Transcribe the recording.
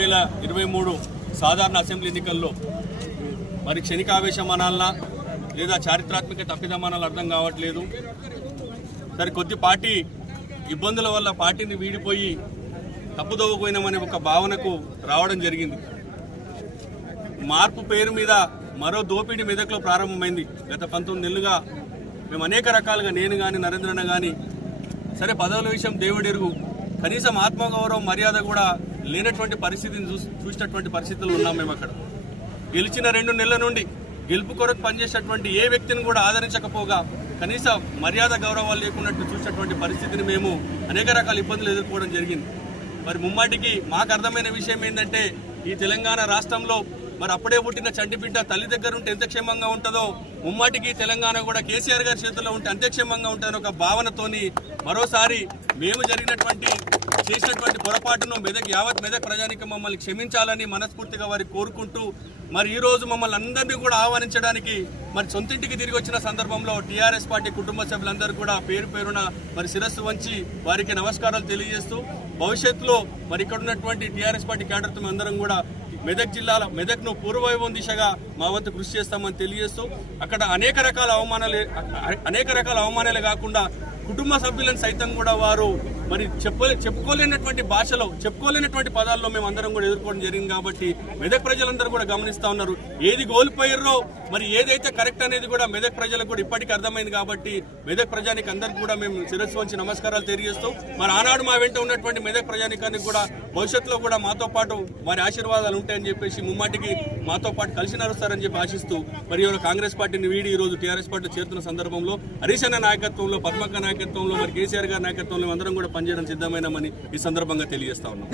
వేల ఇరవై మూడు సాధారణ అసెంబ్లీ ఎన్నికల్లో మరి క్షణికావేశం అనాలనా? లేదా చారిత్రాత్మక తప్పిదమానాలు అర్థం కావట్లేదు. సరే కొద్ది పార్టీ ఇబ్బందుల వల్ల పార్టీని వీడిపోయి తప్పుదోవపోయినామనే ఒక భావనకు రావడం జరిగింది. మార్పు పేరు మీద మరో దోపిడీ మెదక్లో ప్రారంభమైంది. గత పంతొమ్మిది నెలలుగా మేము అనేక రకాలుగా నేను కానీ నరేంద్రన్న కానీ సరే పదవుల విషయం దేవుడెరుగు. కనీసం ఆత్మగౌరవం మర్యాద కూడా లేనటువంటి పరిస్థితిని చూ చూసినటువంటి పరిస్థితులు ఉన్నాం మేము అక్కడ. గెలిచిన రెండు నెలల నుండి గెలుపు కొరకు పనిచేసినటువంటి ఏ వ్యక్తిని కూడా ఆదరించకపోగా కనీస మర్యాద గౌరవాలు లేకున్నట్టు చూసినటువంటి పరిస్థితిని మేము అనేక రకాల ఇబ్బందులు ఎదుర్కోవడం జరిగింది. మరి ముమ్మాటికి మాకు అర్థమైన విషయం ఏంటంటే ఈ తెలంగాణ రాష్ట్రంలో మరి అప్పుడే పుట్టిన చంటిబిడ్డ తల్లి దగ్గర ఉంటే ఎంత క్షేమంగా ఉంటుందో? ముమ్మాటికి తెలంగాణ కూడా కేసీఆర్ గారి చేతుల్లో ఉంటే అంతే క్షేమంగా ఉంటుందని ఒక భావనతోని మరోసారి మేము జరిగినటువంటి చేసినటువంటి పొరపాటును మెదక్ యావత్ మెదక్ ప్రజానికి మమ్మల్ని క్షమించాలని మనస్ఫూర్తిగా వారి కోరుకుంటూ మరి ఈరోజు మమ్మల్ని అందరినీ కూడా ఆహ్వానించడానికి మరి సొంతింటికి తిరిగి వచ్చిన సందర్భంలో టీఆర్ఎస్ పార్టీ కుటుంబ సభ్యులందరూ కూడా పేరు పేరున మరి శిరస్సు వంచి వారికి నమస్కారాలు తెలియజేస్తూ భవిష్యత్తులో మరి ఇక్కడ ఉన్నటువంటి టీఆర్ఎస్ పార్టీ క్యాడర్తో అందరం కూడా మెదక్ జిల్లాల మెదక్ను పూర్వవైభవం దిశగా మా వంతు కృషి చేస్తామని తెలియజేస్తూ అక్కడ అనేక రకాల అవమానాలు అనేక రకాల అవమానాలు కాకుండా కుటుంబ సభ్యులను సైతం కూడా వారు మరి చెప్పలే చెప్పుకోలేనటువంటి భాషలో చెప్పుకోలేనటువంటి పదాల్లో మేము అందరం కూడా ఎదుర్కోవడం జరిగింది కాబట్టి మెదక్ ప్రజలందరూ కూడా గమనిస్తా ఉన్నారు. ఏది కోల్పోయారో మరి ఏదైతే కరెక్ట్ అనేది కూడా మెదక్ ప్రజలకు కూడా ఇప్పటికీ అర్థమైంది కాబట్టి మెదక్ ప్రజానికి అందరికీ కూడా మేము శిరస్సు వంచి నమస్కారాలు తెలియజేస్తూ మరి ఆనాడు మా వెంట ఉన్నటువంటి మెదక్ ప్రజానికానికి కూడా భవిష్యత్తులో కూడా మాతో పాటు వారి ఆశీర్వాదాలు ఉంటాయని చెప్పేసి ముమ్మాటికి మాతో పాటు కలిసి నడుస్తారని చెప్పి ఆశిస్తూ మరి కాంగ్రెస్ పార్టీని వీడి ఈ రోజు టీఆర్ఎస్ పార్టీ చేరుతున్న సందర్భంలో హరీష్ నాయకత్వంలో పద్మక్క నాయకత్వంలో మరి కేసీఆర్ గారి నాయకత్వంలో అందరం కూడా పనిచేయడం సిద్ధమైనామని ఈ సందర్భంగా తెలియజేస్తా ఉన్నాం.